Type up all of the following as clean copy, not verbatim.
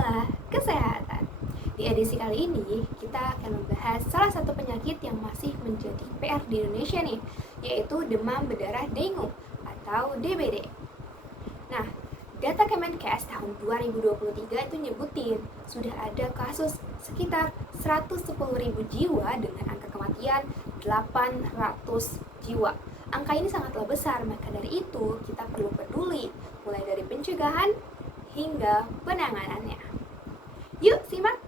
Jendela Kesehatan. Di edisi kali ini, kita akan membahas salah satu penyakit yang masih menjadi PR di Indonesia nih, yaitu demam berdarah dengue atau DBD. Nah, data Kemenkes tahun 2023 itu nyebutin sudah ada kasus sekitar 110.000 jiwa dengan angka kematian 800 jiwa. Angka ini sangatlah besar, maka dari itu kita perlu peduli mulai dari pencegahan hingga penanganannya. Yuk simak!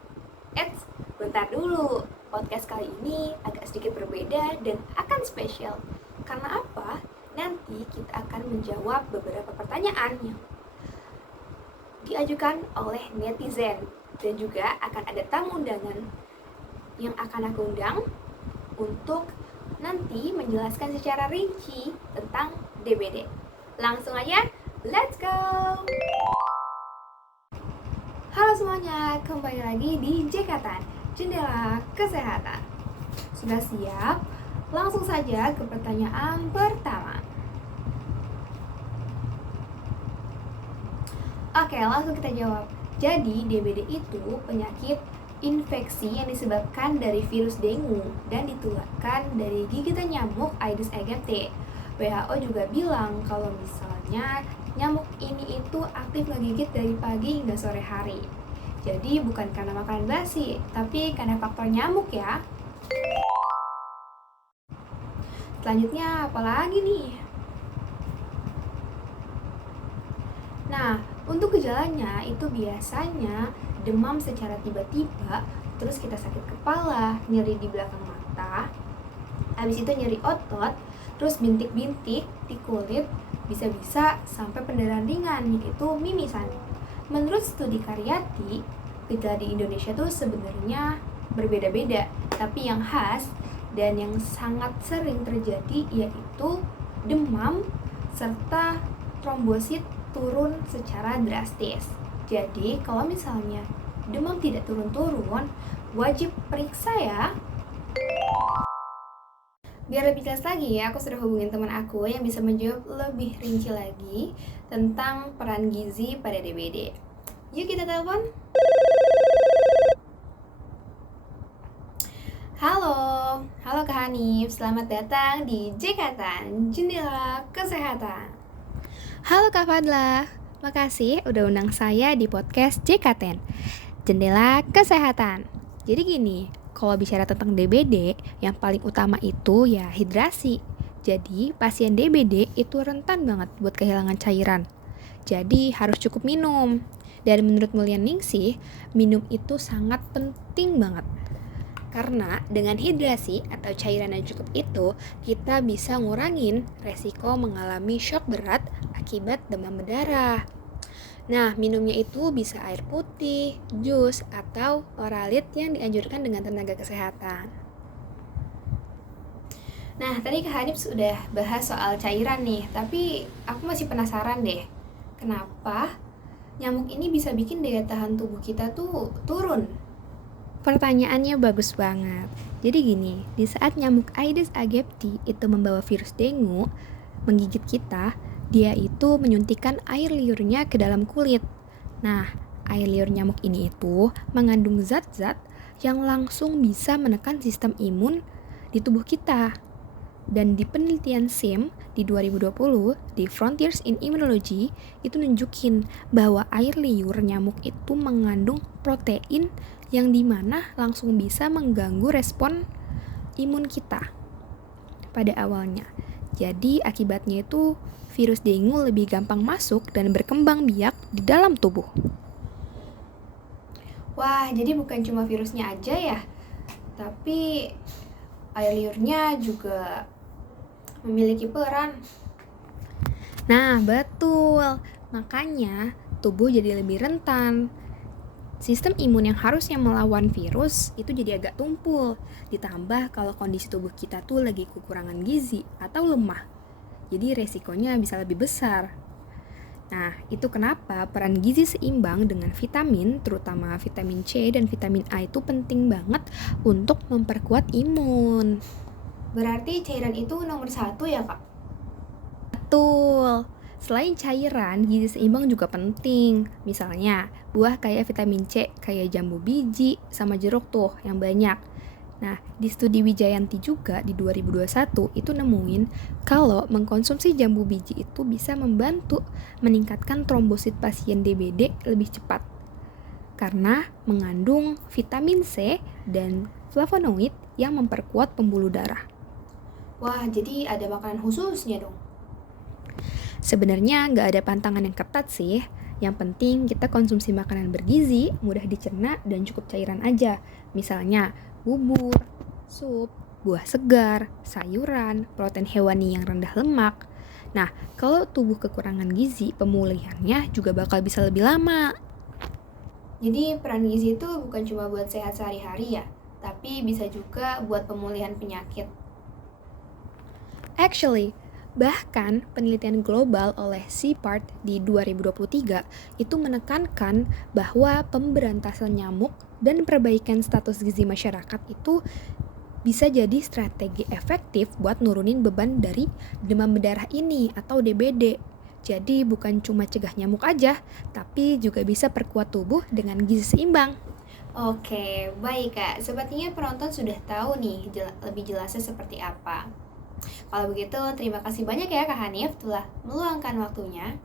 Bentar dulu, podcast kali ini agak sedikit berbeda dan akan spesial. Karena apa? Nanti kita akan menjawab beberapa pertanyaan yang diajukan oleh netizen. Dan juga akan ada tamu undangan yang akan aku undang untuk nanti menjelaskan secara rinci tentang DBD. Langsung aja, let's go! Halo semuanya, kembali lagi di Jekatan, Jendela Kesehatan. Sudah siap? Langsung saja ke pertanyaan pertama. Oke, langsung kita jawab. Jadi, DBD itu penyakit infeksi yang disebabkan dari virus dengue dan ditularkan dari gigitan nyamuk Aedes aegypti. WHO juga bilang kalau misalnya nyamuk ini itu aktif ngegigit dari pagi hingga sore hari. Jadi bukan karena makanan basi, tapi karena faktor nyamuk ya. Selanjutnya apalagi nih? Nah, untuk gejalanya itu biasanya demam secara tiba-tiba, terus kita sakit kepala, nyeri di belakang mata, habis itu nyeri otot, terus bintik-bintik di kulit, bisa-bisa sampai pendarahan ringan, yaitu mimisan. Menurut studi Karyati, gejala di Indonesia tuh sebenarnya berbeda-beda, tapi yang khas dan yang sangat sering terjadi yaitu demam serta trombosit turun secara drastis. Jadi kalau misalnya demam tidak turun-turun, wajib periksa ya. Biar lebih jelas lagi ya, aku sudah hubungin teman aku yang bisa menjawab lebih rinci lagi tentang peran gizi pada DBD. Yuk kita telepon. Halo Kak Hanif, selamat datang di Jekatan, Jendela Kesehatan. Halo Kak Fadla, makasih udah undang saya di podcast JKTN, Jendela Kesehatan. Jadi gini, kalau bicara tentang DBD, yang paling utama itu ya hidrasi. Jadi pasien DBD itu rentan banget buat kehilangan cairan. Jadi harus cukup minum. Dan menurut Mulia Ningsih, minum itu sangat penting banget. Karena dengan hidrasi atau cairan yang cukup itu, kita bisa ngurangin resiko mengalami shock berat akibat demam berdarah. Nah, minumnya itu bisa air putih, jus, atau oralit yang dianjurkan dengan tenaga kesehatan. Nah, tadi Kak Hanif sudah bahas soal cairan nih, tapi aku masih penasaran deh. Kenapa nyamuk ini bisa bikin daya tahan tubuh kita tuh turun? Pertanyaannya bagus banget. Jadi gini, di saat nyamuk Aedes aegypti itu membawa virus dengue menggigit kita, dia itu menyuntikkan air liurnya ke dalam kulit. Nah, air liur nyamuk ini itu mengandung zat-zat yang langsung bisa menekan sistem imun di tubuh kita. Dan di penelitian SIM di 2020 di Frontiers in Immunology itu nunjukin bahwa air liur nyamuk itu mengandung protein yang dimana langsung bisa mengganggu respon imun kita pada awalnya. Jadi akibatnya itu virus dengue lebih gampang masuk dan berkembang biak di dalam tubuh. Wah, jadi bukan cuma virusnya aja ya, tapi air liurnya juga memiliki peran. Nah, betul. Makanya tubuh jadi lebih rentan. Sistem imun yang harusnya melawan virus itu jadi agak tumpul. Ditambah kalau kondisi tubuh kita tuh lagi kekurangan gizi atau lemah. Jadi resikonya bisa lebih besar. Nah, itu kenapa peran gizi seimbang dengan vitamin, terutama vitamin C dan vitamin A itu penting banget untuk memperkuat imun. Berarti cairan itu nomor 1 ya Kak? Betul. Selain cairan, gizi seimbang juga penting. Misalnya, buah kayak vitamin C, kayak jambu biji, sama jeruk tuh yang banyak. Nah, di studi Wijayanti juga di 2021 itu nemuin kalau mengkonsumsi jambu biji itu bisa membantu meningkatkan trombosit pasien DBD lebih cepat. Karena mengandung vitamin C dan flavonoid yang memperkuat pembuluh darah. Wah, jadi ada makanan khususnya dong. Sebenarnya nggak ada pantangan yang ketat sih. Yang penting kita konsumsi makanan bergizi, mudah dicerna, dan cukup cairan aja. Misalnya bubur, sup, buah segar, sayuran, protein hewani yang rendah lemak. Nah, kalau tubuh kekurangan gizi, pemulihannya juga bakal bisa lebih lama. Jadi peran gizi itu bukan cuma buat sehat sehari-hari ya, tapi bisa juga buat pemulihan penyakit. Actually, bahkan penelitian global oleh CPAT di 2023 itu menekankan bahwa pemberantasan nyamuk dan perbaikan status gizi masyarakat itu bisa jadi strategi efektif buat nurunin beban dari demam berdarah ini atau DBD. Jadi bukan cuma cegah nyamuk aja, tapi juga bisa perkuat tubuh dengan gizi seimbang. Oke, baik Kak. Sepertinya penonton sudah tahu nih lebih jelasnya seperti apa. Kalau begitu, terima kasih banyak ya Kak Hanif telah meluangkan waktunya.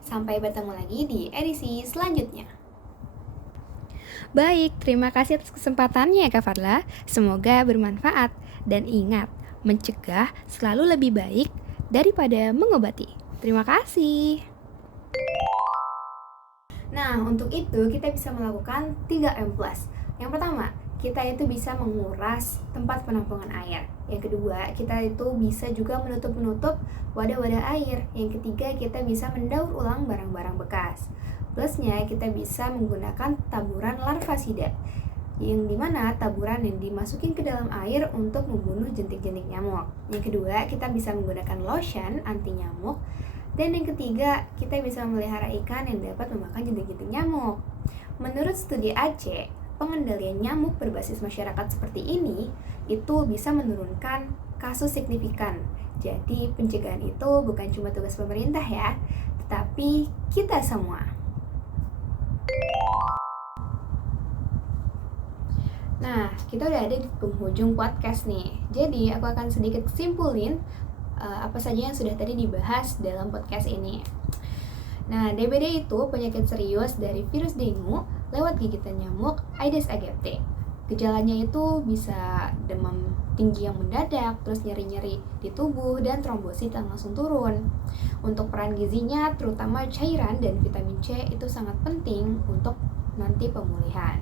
Sampai bertemu lagi di edisi selanjutnya. Baik, terima kasih atas kesempatannya Kak Fadla. Semoga bermanfaat. Dan ingat, mencegah selalu lebih baik daripada mengobati. Terima kasih. Nah, untuk itu kita bisa melakukan 3M+. Yang pertama, kita itu bisa menguras tempat penampungan air. Yang kedua, kita itu bisa juga menutup wadah-wadah air. Yang ketiga, kita bisa mendaur ulang barang-barang bekas. Plusnya, kita bisa menggunakan taburan larvasida, yang dimana taburan yang dimasukin ke dalam air untuk membunuh jentik-jentik nyamuk. Yang kedua, kita bisa menggunakan lotion anti nyamuk. Dan yang ketiga, kita bisa memelihara ikan yang dapat memakan jentik-jentik nyamuk. Menurut studi Aceh, pengendalian nyamuk berbasis masyarakat seperti ini itu bisa menurunkan kasus signifikan. Jadi pencegahan itu bukan cuma tugas pemerintah ya, tetapi kita semua. Nah, kita udah ada di penghujung podcast nih. Jadi aku akan sedikit simpulin apa saja yang sudah tadi dibahas dalam podcast ini. Nah, DBD itu penyakit serius dari virus dengue lewat gigitan nyamuk Aedes aegypti. Gejalanya itu bisa demam tinggi yang mendadak, terus nyeri-nyeri di tubuh, dan trombosit yang langsung turun. Untuk peran gizinya, terutama cairan dan vitamin C itu sangat penting untuk nanti pemulihan.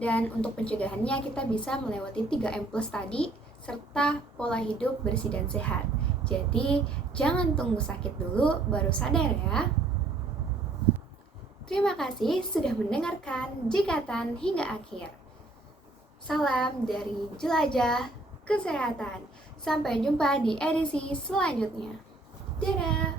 Dan untuk pencegahannya kita bisa melewati 3M+ tadi, serta pola hidup bersih dan sehat. Jadi, jangan tunggu sakit dulu baru sadar ya. Terima kasih sudah mendengarkan Jikatan hingga akhir. Salam dari Jelajah Kesehatan. Sampai jumpa di edisi selanjutnya. Dadah!